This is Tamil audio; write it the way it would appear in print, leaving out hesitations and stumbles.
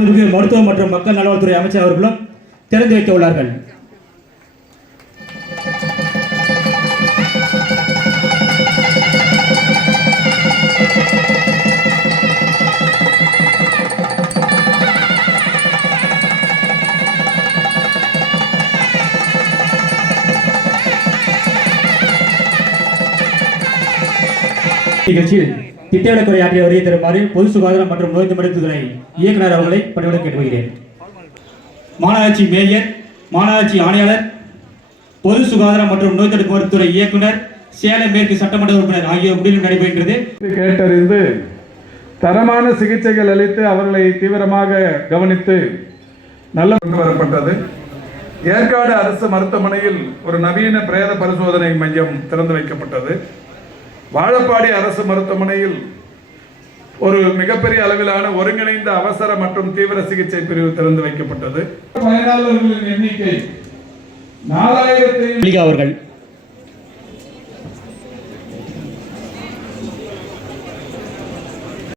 மாண்புமிகு மருத்துவ மற்றும் மக்கள் நலவளத்துறை அமைச்சர் அவர்களும் திறந்து வைக்க உள்ளார்கள். நிகழ்ச்சியில் திட்டவிலக்குறை ஆற்றிய வருகை தருமாறு பொது சுகாதாரம் மற்றும் நோய் தடுப்புத்துறை இயக்குநர் அவர்களை பணிவுடன் கேட்டுக்கொள்கிறேன். மாநகராட்சி மேயர், மாநகராட்சி ஆணையாளர், பொது சுகாதாரம் மற்றும் நோய் தடுப்பு மருத்துவத்துறை இயக்குநர், சேலம் மேற்கு சட்டமன்ற உறுப்பினர் ஆகியோர் முன்னிலையில் நடைபெறுகிறது. கேட்டறிந்து தரமான சிகிச்சைகள் அளித்து அவர்களை தீவிரமாக கவனித்து நல்ல கொண்டு வரப்பட்டது. ஏற்காடு அரசு மருத்துவமனையில் ஒரு நவீன பிரேத பரிசோதனை மையம் திறந்து வைக்கப்பட்டது. வாழப்பாடி அரசு மருத்துவமனையில் ஒரு மிகப்பெரிய அளவிலான ஒருங்கிணைந்த அவசர மற்றும் தீவிர சிகிச்சை பிரிவு திறந்து வைக்கப்பட்டது. பயனாளர்களின் எண்ணிக்கை 4000 அவர்கள்